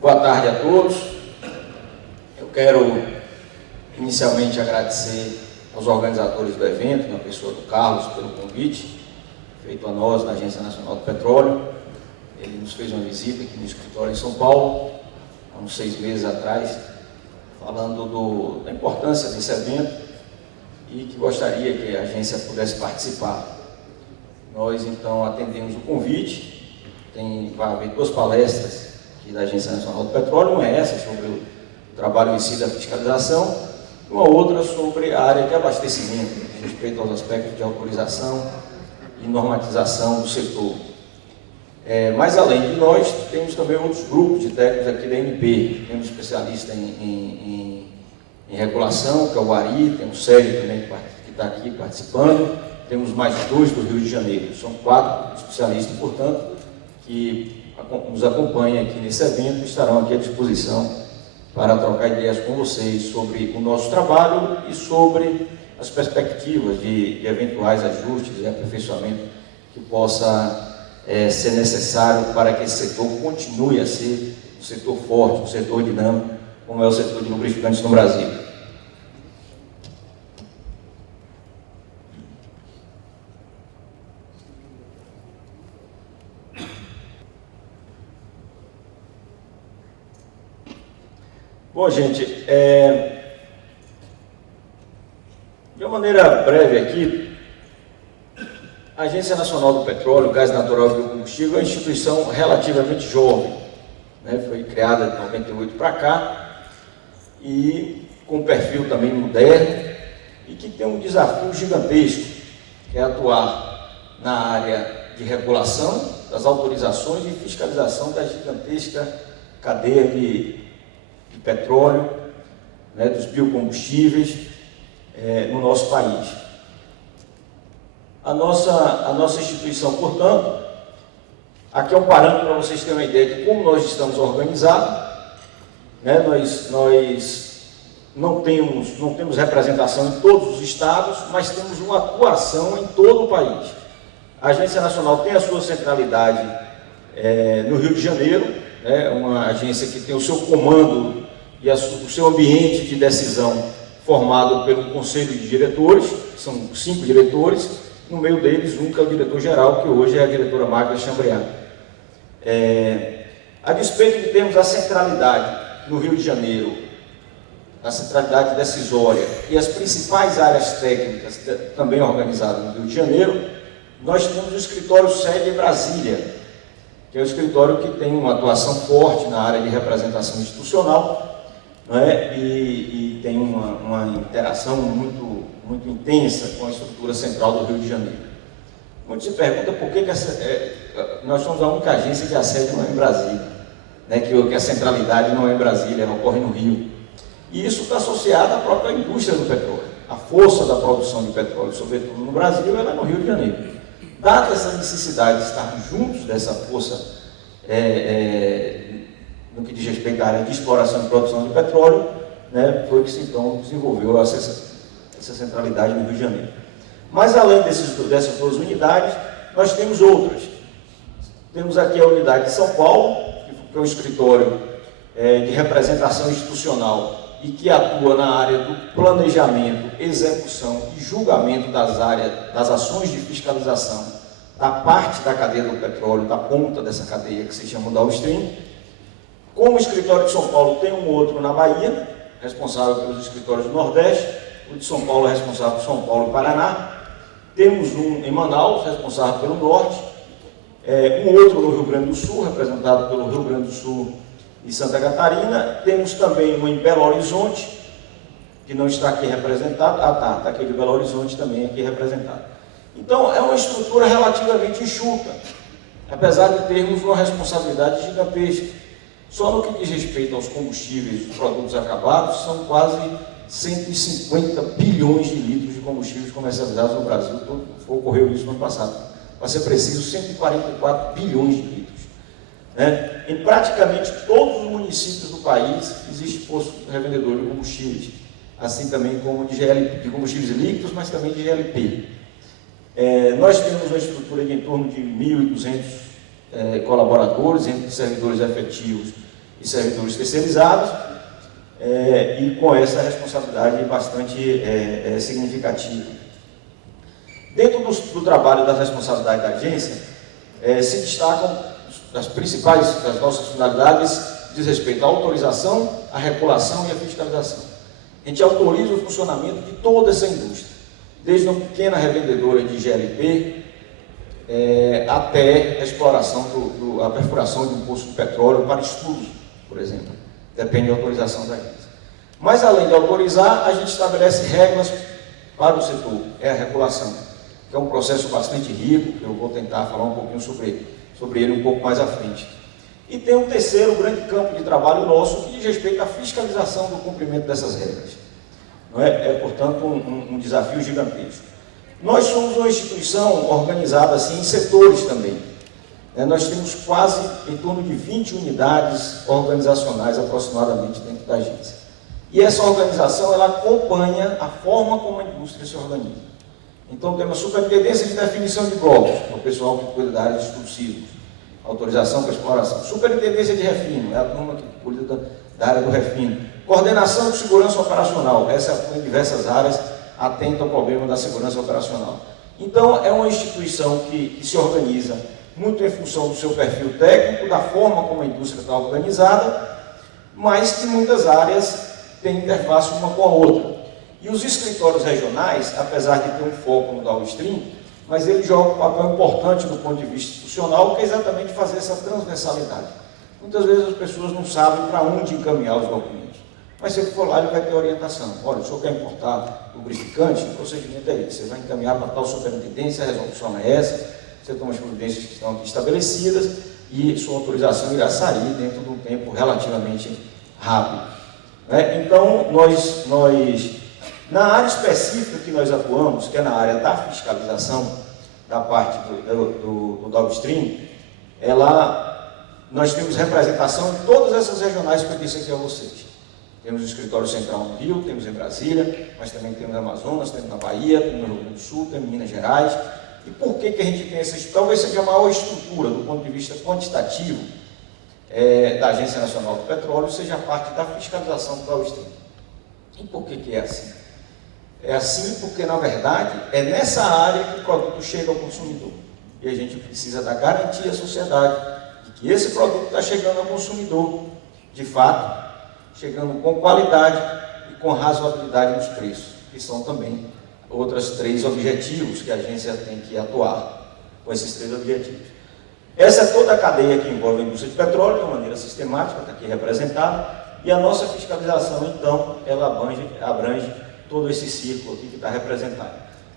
Boa tarde a todos. Eu quero inicialmente agradecer aos organizadores do evento, na pessoa do Carlos, pelo convite feito a nós na Agência Nacional do Petróleo. Ele nos fez uma visita aqui no escritório em São Paulo, há uns 6 meses atrás, falando da importância desse evento e que gostaria que a agência pudesse participar. Nós, então, atendemos o convite. Vai haver 2 palestras aqui da Agência Nacional do Petróleo, uma é essa, sobre o trabalho em si da fiscalização, e uma outra sobre a área de abastecimento, respeito aos aspectos de autorização e normatização do setor. Mas, além de nós, temos também outros grupos de técnicos aqui da ANP. Temos especialista em regulação, que é o Ari, temos o Sérgio também que está aqui participando, temos mais 2 do Rio de Janeiro. São 4 especialistas, portanto, que nos acompanham aqui nesse evento e estarão aqui à disposição para trocar ideias com vocês sobre o nosso trabalho e sobre as perspectivas de eventuais ajustes e aperfeiçoamento que possa ser necessário para que esse setor continue a ser um setor forte, um setor dinâmico, como é o setor de lubrificantes no Brasil. Bom, gente, de uma maneira breve aqui, a Agência Nacional do Petróleo, Gás Natural e Biocombustível é uma instituição relativamente jovem, né? Foi criada de 98 para cá e com um perfil também moderno e que tem um desafio gigantesco, que é atuar na área de regulação das autorizações e fiscalização da gigantesca cadeia de petróleo, né, dos biocombustíveis no nosso país. A nossa instituição, portanto, aqui é um parâmetro para vocês terem uma ideia de como nós estamos organizados, né? Nós não temos representação em todos os estados, mas temos uma atuação em todo o país. A Agência Nacional tem a sua centralidade no Rio de Janeiro, né? Uma agência que tem o seu comando e o seu ambiente de decisão formado pelo Conselho de Diretores, são 5 diretores, no meio deles um que é o diretor-geral, que hoje é a diretora Magda Chambriard. A despeito de termos a centralidade no Rio de Janeiro, a centralidade decisória e as principais áreas técnicas também organizadas no Rio de Janeiro, nós temos o escritório sede em Brasília, que é o escritório que tem uma atuação forte na área de representação institucional, né? E tem uma interação muito intensa com a estrutura central do Rio de Janeiro. Muito se pergunta por que nós somos a única agência que a sede não é em Brasília, né? Que a centralidade não é em Brasília, ela ocorre no Rio. E isso está associado à própria indústria do petróleo. A força da produção de petróleo, sobretudo no Brasil, ela é no Rio de Janeiro. Dada essa necessidade de estarmos juntos dessa força no que diz respeito à área de exploração e produção de petróleo, né, foi que se então desenvolveu essa centralidade no Rio de Janeiro. Mas além dessas 2 unidades, nós temos outras. Temos aqui a unidade de São Paulo, que é um escritório de representação institucional e que atua na área do planejamento, execução e julgamento das ações de fiscalização da parte da cadeia do petróleo, da ponta dessa cadeia que se chama downstream. Como o escritório de São Paulo tem um outro na Bahia, responsável pelos escritórios do Nordeste, o de São Paulo é responsável por São Paulo e Paraná, temos um em Manaus, responsável pelo Norte, um outro no Rio Grande do Sul, representado pelo Rio Grande do Sul e Santa Catarina, temos também um em Belo Horizonte, que não está aqui representado, está aqui de Belo Horizonte também aqui representado. Então, é uma estrutura relativamente enxuta, apesar de termos uma responsabilidade gigantesca. Só no que diz respeito aos combustíveis e produtos acabados, são quase 150 bilhões de litros de combustíveis comercializados no Brasil. Ocorreu isso no ano passado. Para ser preciso, 144 bilhões de litros. Né? Em praticamente todos os municípios do país existe posto revendedor de combustíveis, assim também como de combustíveis líquidos, mas também de GLP. Nós temos uma estrutura de em torno de 1.200 colaboradores, entre servidores efetivos e servidores terceirizados, e com essa responsabilidade bastante significativa. Dentro do trabalho da responsabilidade da agência, se destacam as principais das nossas finalidades, diz respeito à autorização, à regulação e à fiscalização. A gente autoriza o funcionamento de toda essa indústria, desde uma pequena revendedora de GLP até a exploração, a perfuração de um poço de petróleo para estudos, por exemplo. Depende da autorização da agência. Mas, além de autorizar, a gente estabelece regras para o setor, é a regulação, que é um processo bastante rico, que eu vou tentar falar um pouquinho sobre ele um pouco mais à frente. E tem um terceiro grande campo de trabalho nosso, que diz respeito à fiscalização do cumprimento dessas regras. Não é, portanto, um desafio gigantesco. Nós somos uma instituição organizada assim, em setores também. Nós temos quase em torno de 20 unidades organizacionais aproximadamente dentro da agência. E essa organização ela acompanha a forma como a indústria se organiza. Então temos a superintendência de definição de blocos, é o pessoal que cuida da área de estudos sísmicos, autorização para exploração. Superintendência de refino, é a turma que cuida da área do refino. Coordenação de segurança operacional, essa atua em diversas áreas, atenta ao problema da segurança operacional. Então é uma instituição que se organiza muito em função do seu perfil técnico, da forma como a indústria está organizada, mas que muitas áreas têm interface uma com a outra. E os escritórios regionais, apesar de ter um foco no downstream, mas eles jogam um papel importante do ponto de vista institucional, que é exatamente fazer essa transversalidade. Muitas vezes as pessoas não sabem para onde encaminhar os documentos, mas se ele for lá, ele vai ter orientação. Olha, o senhor quer importar lubrificante? O procedimento é esse, você vai encaminhar para tal superintendência, a resolução é essa, você toma as providências que estão aqui estabelecidas e sua autorização irá sair dentro de um tempo relativamente rápido. Então, nós, na área específica que nós atuamos, que é na área da fiscalização, da parte do downstream, nós temos representação em todas essas regionais que eu disse aqui a vocês. Temos o escritório central no Rio, temos em Brasília, mas também temos no Amazonas, temos na Bahia, temos no Rio Grande do Sul, temos em Minas Gerais. E por que a gente tem essa, talvez seja a maior estrutura do ponto de vista quantitativo da Agência Nacional do Petróleo, seja a parte da fiscalização do downstream. E por que é assim? É assim porque, na verdade, é nessa área que o produto chega ao consumidor. E a gente precisa dar garantia à sociedade de que esse produto está chegando ao consumidor, de fato, chegando com qualidade e com razoabilidade nos preços, que são também outros 3 objetivos que a agência tem que atuar com esses 3 objetivos. Essa é toda a cadeia que envolve a indústria de petróleo, de uma maneira sistemática, está aqui representada, e a nossa fiscalização, então, ela abrange todo esse círculo aqui que está representado.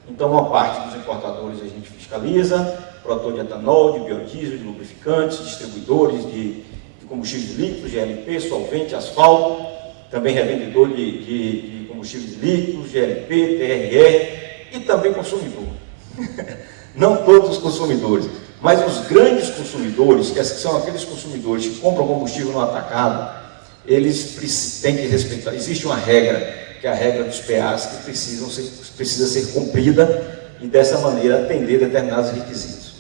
Então, uma parte dos importadores a gente fiscaliza, produtor de etanol, de biodiesel, de lubrificantes, distribuidores de combustíveis líquidos, GLP, solvente, asfalto, também revendedor de combustíveis líquidos, GLP, TRR, e também consumidor. Não todos os consumidores, mas os grandes consumidores, que são aqueles consumidores que compram combustível no atacado, eles têm que respeitar. Existe uma regra, que é a regra dos PAs, que precisa ser cumprida e dessa maneira atender determinados requisitos.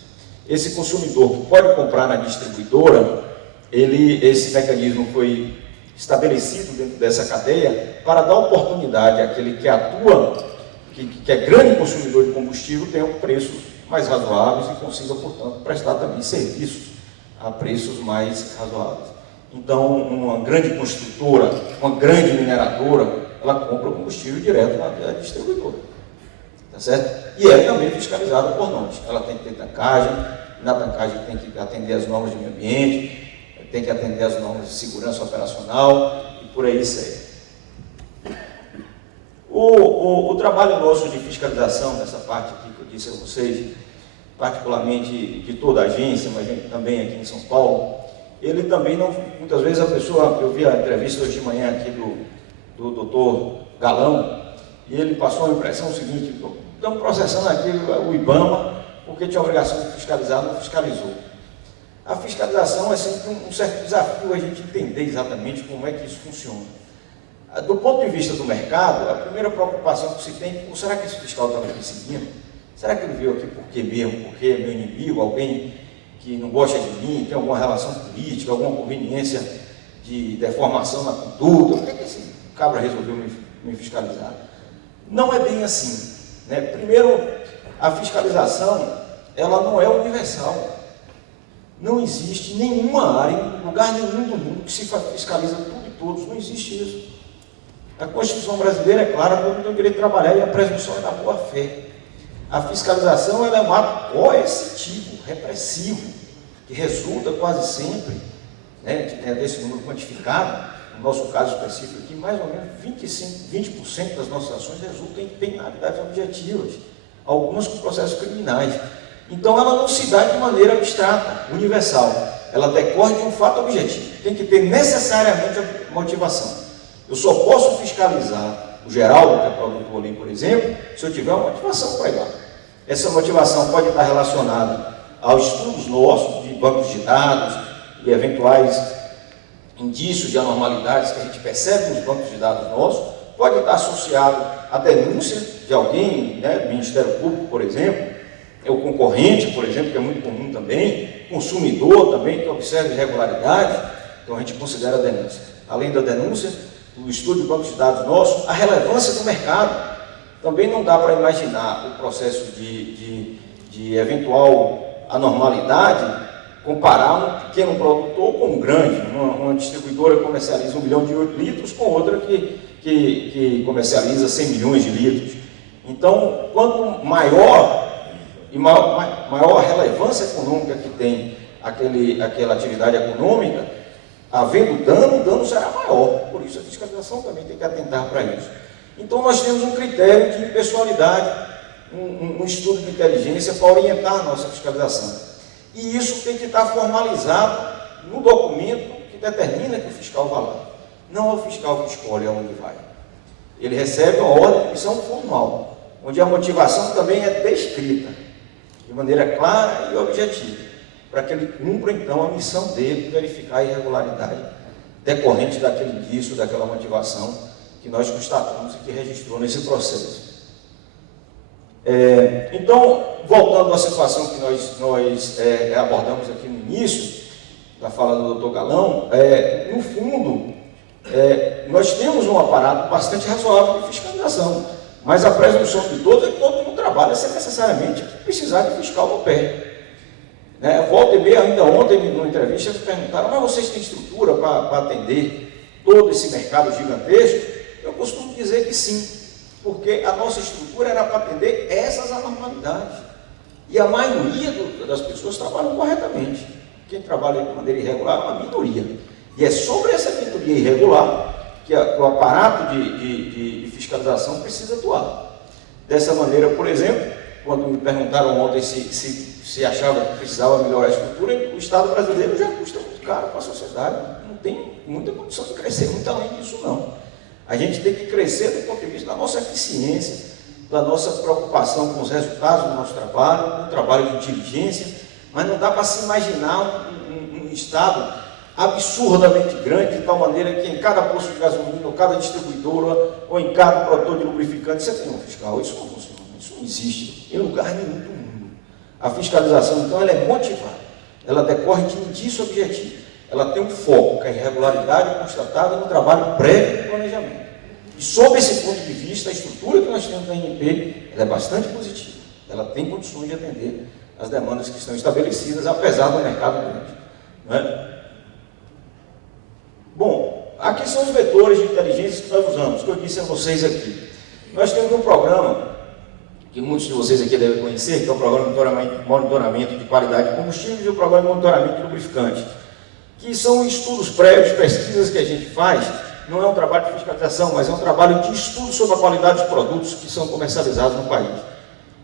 Esse consumidor que pode comprar na distribuidora, esse mecanismo foi estabelecido dentro dessa cadeia para dar oportunidade àquele que atua, que é grande consumidor de combustível, tenha preços mais razoáveis e consiga, portanto, prestar também serviços a preços mais razoáveis. Então, uma grande construtora, uma grande mineradora, ela compra o combustível direto na distribuidora, tá certo? E é também fiscalizada por nós. Ela tem que ter tancagem, na tancagem tem que atender as normas de meio ambiente, tem que atender as normas de segurança operacional e por aí segue. O trabalho nosso de fiscalização, dessa parte aqui que eu disse a vocês, particularmente de toda a agência, mas também aqui em São Paulo, ele também não, muitas vezes a pessoa, eu vi a entrevista hoje de manhã aqui do doutor Galão, e ele passou a impressão seguinte: estamos processando aqui o IBAMA porque tinha a obrigação de fiscalizar, não fiscalizou. A fiscalização é sempre um certo desafio a gente entender exatamente como é que isso funciona. Do ponto de vista do mercado, a primeira preocupação que se tem é: será que esse fiscal está me perseguindo? Será que ele veio aqui por quê mesmo? Porque é meu inimigo, alguém que não gosta de mim, tem alguma relação política, alguma conveniência de deformação na conduta, por que esse cabra resolveu me fiscalizar? Não é bem assim, né? Primeiro, a fiscalização, ela não é universal. Não existe nenhuma área, em lugar nenhum do mundo, que se fiscaliza tudo e todos. Não existe isso. A Constituição brasileira é clara, todo mundo tem o direito de trabalhar e a presunção é da boa-fé. A fiscalização ela é um ato coercitivo, repressivo, que resulta quase sempre, né, de ter esse número quantificado, no nosso caso específico aqui, mais ou menos 20% das nossas ações resultam em penalidades objetivas, algumas com processos criminais. Então, ela não se dá de maneira abstrata, universal. Ela decorre de um fato objetivo. Tem que ter necessariamente a motivação. Eu só posso fiscalizar o Geraldo, que é produtor ali, por exemplo, se eu tiver uma motivação para ir lá. Essa motivação pode estar relacionada aos estudos nossos, de bancos de dados e eventuais indícios de anormalidades que a gente percebe nos bancos de dados nossos, pode estar associado à denúncia de alguém, né, do Ministério Público, por exemplo, o concorrente, por exemplo, que é muito comum também, consumidor também, que observa irregularidades, então a gente considera a denúncia. Além da denúncia, o estudo de bancos de dados nossos, a relevância do mercado. Também não dá para imaginar o processo de eventual anormalidade, comparar um pequeno produtor com um grande. Uma distribuidora comercializa 1 milhão de litros com outra que comercializa 100 milhões de litros. Então, quanto maior a relevância econômica que tem aquela atividade econômica, havendo dano, o dano será maior. Por isso, a fiscalização também tem que atentar para isso. Então, nós temos um critério de impessoalidade, um estudo de inteligência para orientar a nossa fiscalização. E isso tem que estar formalizado no documento que determina que o fiscal vá lá. Não é o fiscal que escolhe aonde vai. Ele recebe uma ordem de missão formal, onde a motivação também é descrita, de maneira clara e objetiva, para que ele cumpra, então, a missão dele de verificar a irregularidade decorrente daquele indício, daquela motivação que nós constatamos e que registrou nesse processo. Então, voltando à situação que nós abordamos aqui no início, da fala do Dr. Galão, no fundo, nós temos um aparato bastante razoável de fiscalização, mas a presunção de todos é que todo mundo trabalha sem necessariamente precisar de fiscal no pé. Volta e meia, ainda ontem, numa entrevista, eles perguntaram, mas vocês têm estrutura para atender todo esse mercado gigantesco? Eu costumo dizer que sim, porque a nossa estrutura era para atender essas anormalidades. E a maioria das pessoas trabalham corretamente. Quem trabalha de maneira irregular é uma minoria. E é sobre essa minoria irregular que o aparato de fiscalização precisa atuar. Dessa maneira, por exemplo, quando me perguntaram ontem se achava que precisava melhorar a estrutura, o Estado brasileiro já custa muito caro para a sociedade. Não tem muita condição de crescer muito além disso, não. A gente tem que crescer do ponto de vista da nossa eficiência, da nossa preocupação com os resultados do nosso trabalho, com o trabalho de inteligência, mas não dá para se imaginar um Estado absurdamente grande, de tal maneira que em cada posto de gasolina, ou cada distribuidora, ou em cada produtor de lubrificante, você tem um fiscal. Isso não funciona, isso não existe em lugar nenhum do mundo. A fiscalização, então, ela é motivada, ela decorre de indício objetivo, ela tem um foco, que é a irregularidade constatada no trabalho prévio do planejamento. E, sob esse ponto de vista, a estrutura que nós temos na ANP, ela é bastante positiva, ela tem condições de atender as demandas que estão estabelecidas, apesar do mercado grande. Não é? Bom, aqui são os vetores de inteligência que nós usamos, que eu disse a vocês aqui. Nós temos um programa, que muitos de vocês aqui devem conhecer, que é o programa de monitoramento de qualidade de combustíveis e o programa de monitoramento de lubrificantes, que são estudos prévios, pesquisas que a gente faz. Não é um trabalho de fiscalização, mas é um trabalho de estudo sobre a qualidade dos produtos que são comercializados no país.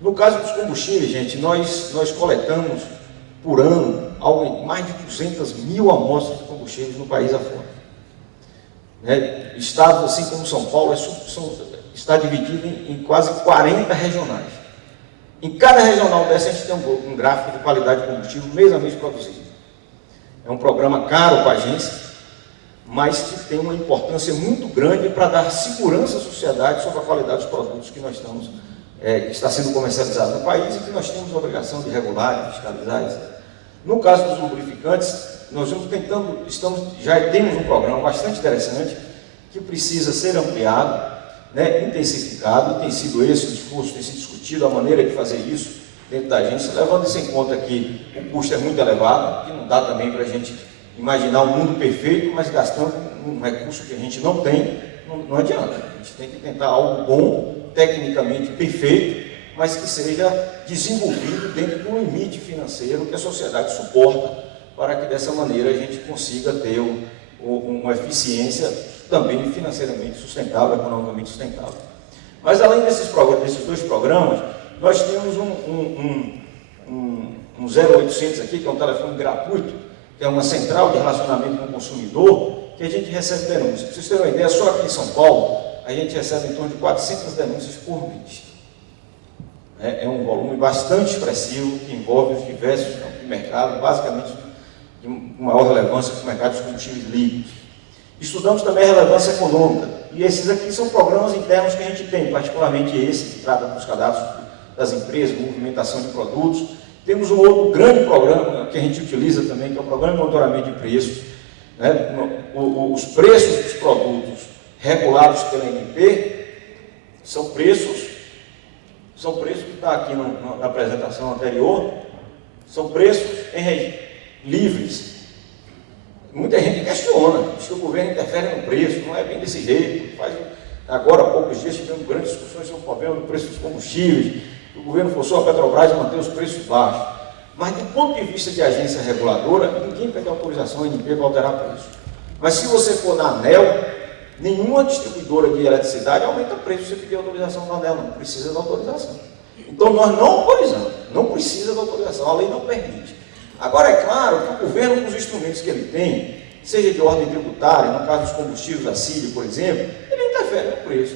No caso dos combustíveis, gente, nós coletamos por ano mais de 200 mil amostras de combustíveis no país afora. Estados assim como São Paulo está dividido em quase 40 regionais. Em cada regional dessa a gente tem um gráfico de qualidade de combustível mês a mês produzido. É um programa caro para a agência, mas que tem uma importância muito grande para dar segurança à sociedade sobre a qualidade dos produtos que nós estamos, que está sendo comercializado no país e que nós temos a obrigação de regular, de fiscalizar, etc. No caso dos lubrificantes, nós já temos um programa bastante interessante que precisa ser ampliado, né, intensificado, tem sido esse o esforço, tem sido discutido a maneira de fazer isso dentro da agência, levando isso em conta que o custo é muito elevado, que não dá também para a gente imaginar um mundo perfeito, mas gastando um recurso que a gente não tem, não adianta. A gente tem que tentar algo bom, tecnicamente perfeito, mas que seja desenvolvido dentro de um limite financeiro que a sociedade suporta, para que dessa maneira a gente consiga ter uma eficiência também financeiramente sustentável, economicamente sustentável. Mas além desses dois programas, nós temos um 0800 aqui, que é um telefone gratuito, que é uma central de relacionamento com o consumidor, que a gente recebe denúncias. Para vocês terem uma ideia, só aqui em São Paulo, a gente recebe em torno de 400 denúncias por mês. É um volume bastante expressivo, que envolve os diversos campos de mercado, basicamente de maior relevância para o mercado dos combustíveis líquidos. Estudamos também a relevância econômica, e esses aqui são programas internos que a gente tem, particularmente esse, que trata dos cadastros das empresas, movimentação de produtos. Temos um outro grande programa que a gente utiliza também, que é o Programa de Monitoramento de Preços. Né? Os preços dos produtos regulados pela ANP são preços que está aqui na apresentação anterior, são preços livres. Muita gente questiona, diz que o governo interfere no preço, não é bem desse jeito. Agora, há poucos dias, tivemos grandes discussões sobre o problema do preço dos combustíveis, o governo forçou a Petrobras a manter os preços baixos. Mas, do ponto de vista de agência reguladora, ninguém pede autorização à ANP para alterar preço. Mas, se você for na ANEEL, nenhuma distribuidora de eletricidade aumenta o preço se você pedir autorização da ANEEL, não precisa da autorização. Então, nós não autorizamos, não precisa da autorização, a lei não permite. Agora, é claro que o governo, com os instrumentos que ele tem, seja de ordem tributária, no caso dos combustíveis da CID, por exemplo, ele interfere no preço.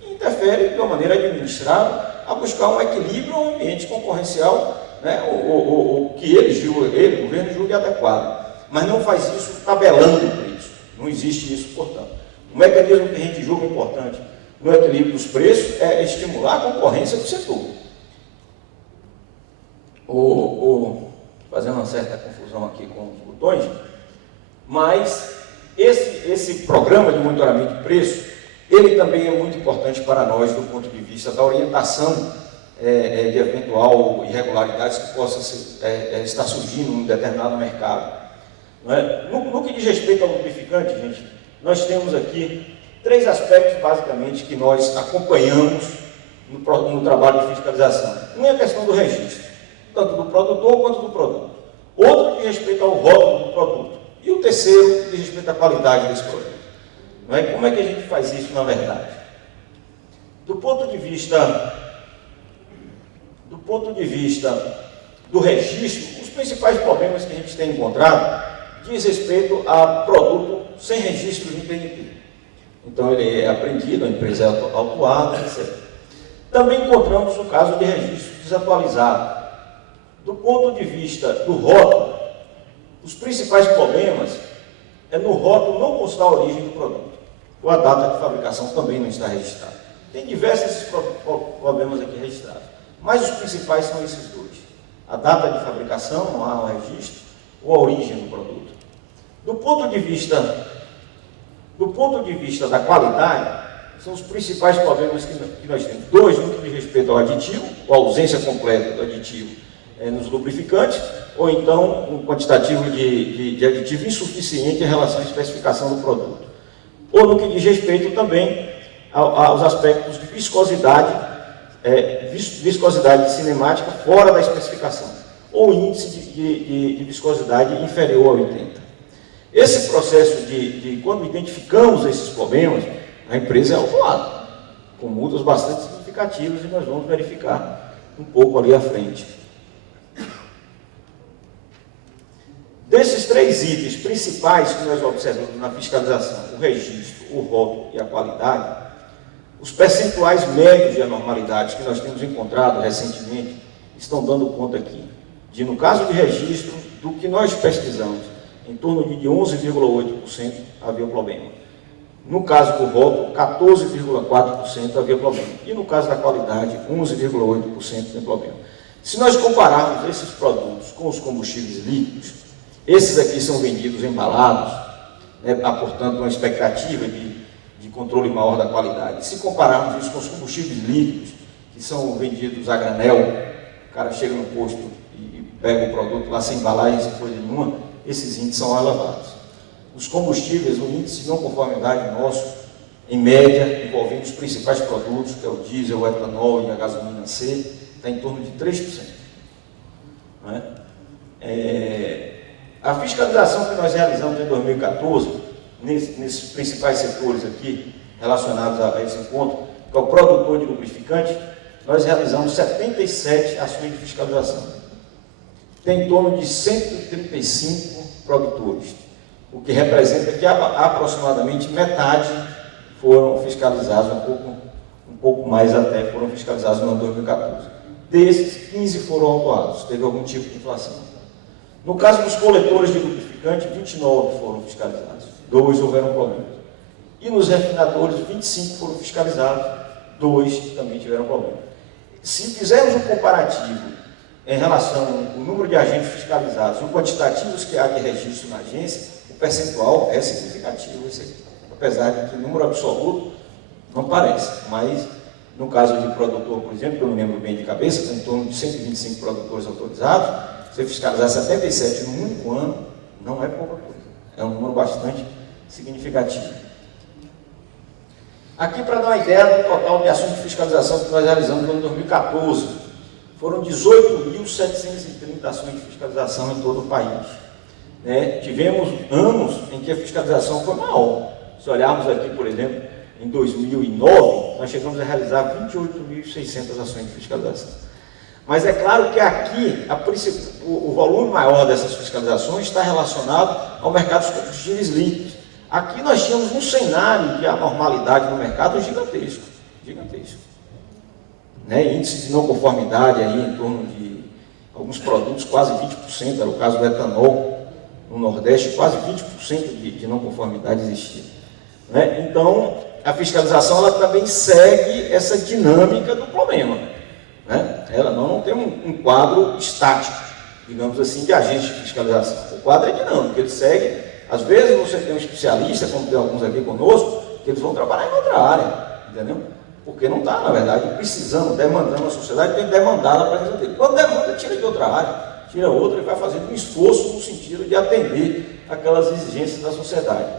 E interfere de uma maneira administrada a buscar um equilíbrio ao ambiente concorrencial, né, o que o governo julgue adequado. Mas não faz isso tabelando o preço. Não existe isso, portanto. O mecanismo que a gente julga importante no equilíbrio dos preços é estimular a concorrência do setor. Fazendo uma certa confusão aqui com os botões, mas esse programa de monitoramento de preço, ele também é muito importante para nós do ponto de vista da orientação de eventual irregularidades que possam estar surgindo em um determinado mercado. Não é? No que diz respeito ao lubrificante, gente, nós temos aqui 3 aspectos, basicamente, que nós acompanhamos no trabalho de fiscalização. Um é a questão do registro, tanto do produtor quanto do produto. Outro diz respeito ao rótulo do produto. E o terceiro diz respeito à qualidade desse produto. Não é? Como é que a gente faz isso, na verdade? Do ponto de vista do registro, os principais problemas que a gente tem encontrado diz respeito a produto sem registro de INPI. Então, ele é apreendido, a empresa é autuada, etc. Também encontramos o caso de registro desatualizado. Do ponto de vista do rótulo, os principais problemas é no rótulo não constar a origem do produto, ou a data de fabricação também não está registrada. Tem diversos problemas aqui registrados, mas os principais são esses dois. A data de fabricação, não há um registro, ou a origem do produto. Do ponto de vista da qualidade, são os principais problemas que nós temos. Dois, um que diz respeito ao aditivo, ou a ausência completa do aditivo nos lubrificantes, ou então um quantitativo de aditivo insuficiente em relação à especificação do produto. Ou no que diz respeito também aos aspectos de viscosidade cinemática fora da especificação, ou índice de viscosidade inferior a 80. Esse processo de quando identificamos esses problemas, a empresa é autuada, com multas bastante significativas, e nós vamos verificar um pouco ali à frente. Desses 3 itens principais que nós observamos na fiscalização, o registro, o rótulo e a qualidade, os percentuais médios de anormalidades que nós temos encontrado recentemente estão dando conta aqui, no caso de registro, do que nós pesquisamos, em torno de 11,8% havia problema. No caso do rótulo, 14,4% havia problema. E no caso da qualidade, 11,8% tem problema. Se nós compararmos esses produtos com os combustíveis líquidos, Esses aqui são vendidos embalados, né, portanto, uma expectativa de controle maior da qualidade. Se compararmos isso com os combustíveis líquidos, que são vendidos a granel, o cara chega no posto e pega o produto lá sem embalagem, sem coisa nenhuma, esses índices são elevados. Os combustíveis, o índice de não conformidade nosso, em média, envolvendo os principais produtos, que é o diesel, o etanol e a gasolina C, está em torno de 3%. Não é? A fiscalização que nós realizamos em 2014, nesses principais setores aqui, relacionados a esse ponto, que é o produtor de lubrificante, nós realizamos 77 ações de fiscalização. Tem em torno de 135 produtores, o que representa que aproximadamente metade foram fiscalizados, um pouco mais até, foram fiscalizados no ano 2014. Desses, 15 foram autuados, teve algum tipo de inflação. No caso dos coletores de lubrificante, 29 foram fiscalizados, 2 houveram problemas. E nos refinadores, 25 foram fiscalizados, 2 também tiveram problema. Se fizermos um comparativo em relação ao número de agentes fiscalizados, os quantitativos que há de registro na agência, o percentual é significativo, apesar de que o número absoluto não parece, mas no caso de produtor, por exemplo, que eu me lembro bem de cabeça, tem em torno de 125 produtores autorizados, você fiscalizar 77 num único ano, não é pouca coisa, é um número bastante significativo. Aqui, para dar uma ideia do total de ações de fiscalização que nós realizamos no ano 2014, foram 18.730 ações de fiscalização em todo o país. Né? Tivemos anos em que a fiscalização foi maior. Se olharmos aqui, por exemplo, em 2009, nós chegamos a realizar 28.600 ações de fiscalização. Mas é claro que aqui, o volume maior dessas fiscalizações está relacionado ao mercado dos combustíveis líquidos. Aqui nós tínhamos um cenário de anormalidade no mercado gigantesco. Né? Índice de não conformidade aí em torno de alguns produtos, quase 20%, era o caso do etanol no Nordeste, quase 20% de não conformidade existia. Né? Então, a fiscalização ela também segue essa dinâmica do problema. Né? Ela não tem um quadro estático, digamos assim, de agentes de fiscalização. O quadro é dinâmico, ele segue. Às vezes você tem um especialista, como tem alguns aqui conosco, que eles vão trabalhar em outra área, entendeu? Porque não está, na verdade, precisando, demandando a sociedade, tem demandada para resolver. Quando demanda, tira de outra área, tira outra e vai fazendo um esforço no sentido de atender aquelas exigências da sociedade.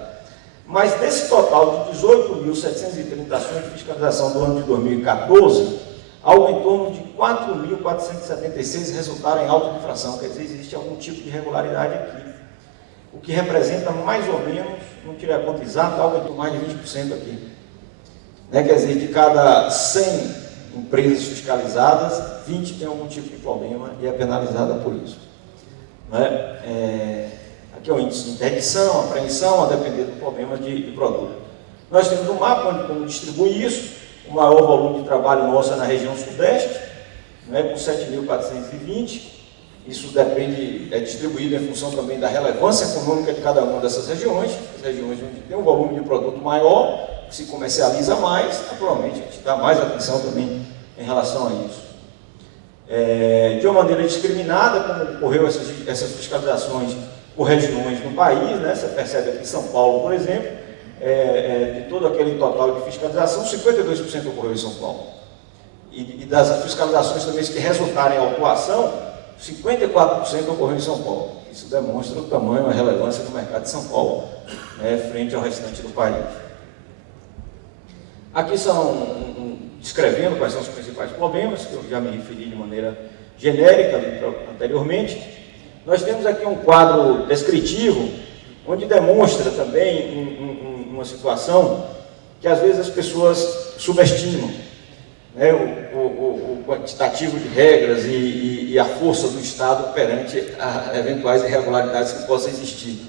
Mas desse total de 18.730 ações de fiscalização do ano de 2014, algo em torno de 4.476 resultaram em auto de infração, quer dizer, existe algum tipo de irregularidade aqui. O que representa mais ou menos, não tirei a conta exata, algo em torno de mais de 20% aqui. Né? Quer dizer, de cada 100 empresas fiscalizadas, 20 têm algum tipo de problema e é penalizada por isso. Né? Aqui é o índice de interdição, apreensão, a depender do problema de produto. Nós temos um mapa onde como distribui isso, o maior volume de trabalho nosso é na região sudeste, né, com 7.420. Isso depende, é distribuído em função também da relevância econômica de cada uma dessas regiões. As regiões onde tem um volume de produto maior, se comercializa mais, naturalmente a gente dá mais atenção também em relação a isso. De uma maneira discriminada, como ocorreu essas fiscalizações por regiões no país, né? Você percebe aqui em São Paulo, por exemplo, de todo aquele total de fiscalização, 52% ocorreu em São Paulo. E das fiscalizações também que resultaram em autuação, 54% ocorreu em São Paulo. Isso demonstra o tamanho, a relevância do mercado de São Paulo, né, frente ao restante do país. Aqui são, descrevendo quais são os principais problemas, que eu já me referi de maneira genérica anteriormente. Nós temos aqui um quadro descritivo, onde demonstra também uma situação que às vezes as pessoas subestimam, né, o quantitativo de regras e a força do Estado perante a eventuais irregularidades que possam existir.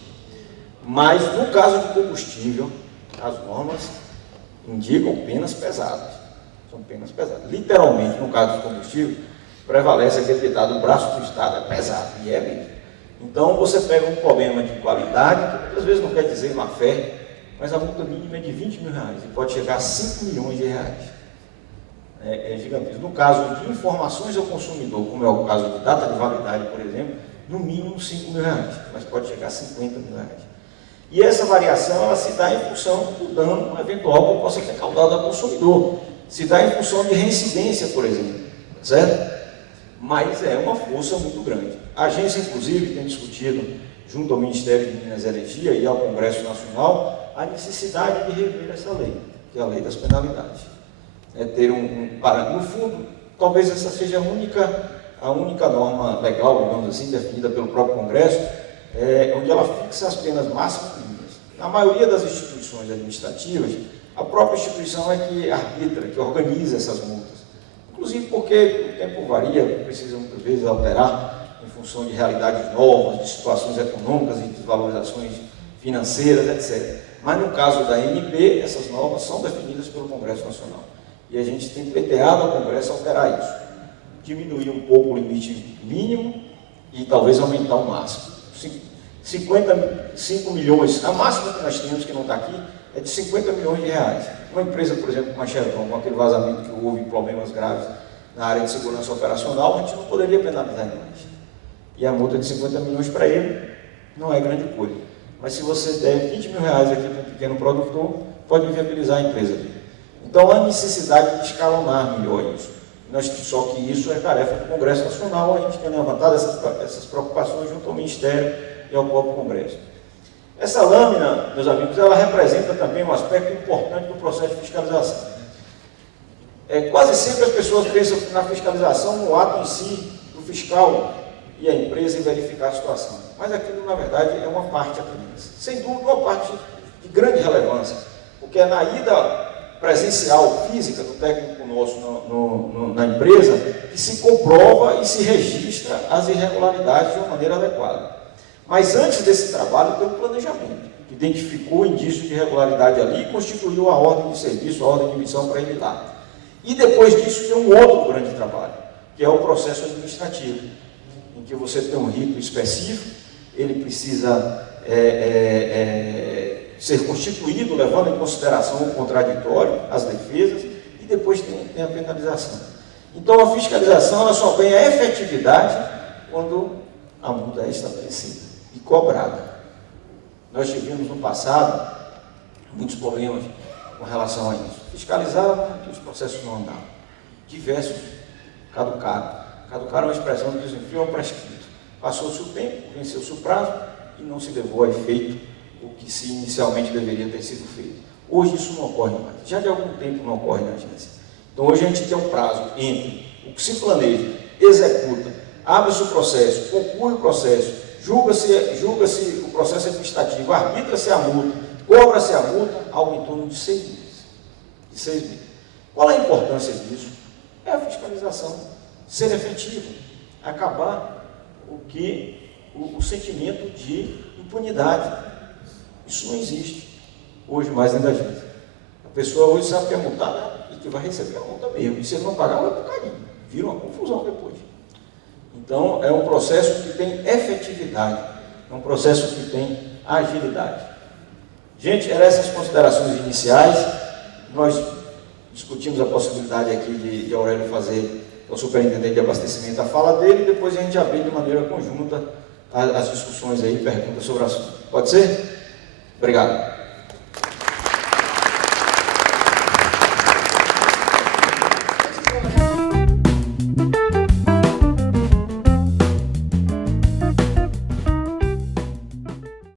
Mas, no caso de combustível, as normas indicam penas pesadas. São penas pesadas. Literalmente, no caso do combustível, prevalece aquele ditado, o braço do Estado é pesado, e é mesmo. Então, você pega um problema de qualidade, que muitas vezes não quer dizer má fé, mas a multa mínima é de R$20 mil e pode chegar a R$5 milhões. É gigantesco. No caso de informações ao consumidor, como é o caso de data de validade, por exemplo, no mínimo 5 mil reais, mas pode chegar a 50 mil reais. E essa variação ela se dá em função do dano eventual que possa ter causado ao consumidor, se dá em função de reincidência, por exemplo, certo? Mas é uma força muito grande. A agência, inclusive, tem discutido, junto ao Ministério de Minas e Energia e ao Congresso Nacional, a necessidade de rever essa lei, que é a lei das penalidades. É ter no fundo, talvez essa seja a única norma legal, digamos assim, definida pelo próprio Congresso, onde ela fixa as penas máximas mínimas. Na maioria das instituições administrativas, a própria instituição é que arbitra, que organiza essas multas. Inclusive porque o tempo varia, precisa muitas vezes alterar em função de realidades novas, de situações econômicas e desvalorizações financeiras, etc. Mas no caso da ANP, essas normas são definidas pelo Congresso Nacional. E a gente tem pleiteado ao Congresso alterar isso. Diminuir um pouco o limite mínimo e talvez aumentar o máximo. 55 milhões, a máxima que nós temos, que não está aqui, é de 50 milhões de reais. Uma empresa, por exemplo, como a Chevron, com aquele vazamento que houve, problemas graves na área de segurança operacional, a gente não poderia penalizar mais. E a multa de 50 milhões para ele não é grande coisa. Mas se você der 20 mil reais aqui para um pequeno produtor, pode inviabilizar a empresa dele. Então há necessidade de escalonar melhor isso. Só que isso é tarefa do Congresso Nacional, a gente tem levantado essas preocupações junto ao Ministério e ao próprio Congresso. Essa lâmina, meus amigos, ela representa também um aspecto importante do processo de fiscalização. Quase sempre as pessoas pensam na fiscalização no ato em si, do fiscal e a empresa em verificar a situação. Mas aquilo, na verdade, é uma parte apenas. Sem dúvida, uma parte de grande relevância, porque é na ida presencial, física, do técnico nosso na empresa, que se comprova e se registra as irregularidades de uma maneira adequada. Mas antes desse trabalho tem um planejamento, que identificou o indício de irregularidade ali e constituiu a ordem de serviço, a ordem de missão para ele ir lá. E depois disso tem um outro grande trabalho, que é o processo administrativo, em que você tem um rito específico, ele precisa ser constituído, levando em consideração o contraditório, as defesas, e depois tem a penalização. Então a fiscalização ela só ganha efetividade quando a multa é estabelecida e cobrada. Nós tivemos no passado muitos problemas com relação a isso. Fiscalizavam e os processos não andavam. Diversos caducaram. Caducaram é uma expressão que diz enfim, é prescrito. Passou-se o tempo, venceu-se o prazo e não se levou a efeito o que se inicialmente deveria ter sido feito. Hoje isso não ocorre mais. Já de algum tempo não ocorre na agência. Então hoje a gente tem um prazo entre o que se planeja, executa, abre-se o processo, conclui o processo, julga-se o processo administrativo, arbitra-se a multa, cobra-se a multa, algo em torno de 6 meses. De 6 meses. Qual a importância disso? É a fiscalização ser efetiva, acabar o sentimento de impunidade. Isso não existe hoje mais dentro da agência. A pessoa hoje sabe que é multada e que vai receber a multa mesmo. E se ele não pagar, vai para o carinho. Vira uma confusão depois. Então, é um processo que tem efetividade, é um processo que tem agilidade. Gente, eram essas considerações iniciais. Nós discutimos a possibilidade aqui de Aurélio fazer, o superintendente de abastecimento, a fala dele, e depois a gente abrir de maneira conjunta as discussões aí, perguntas sobre o assunto. Pode ser? Obrigado.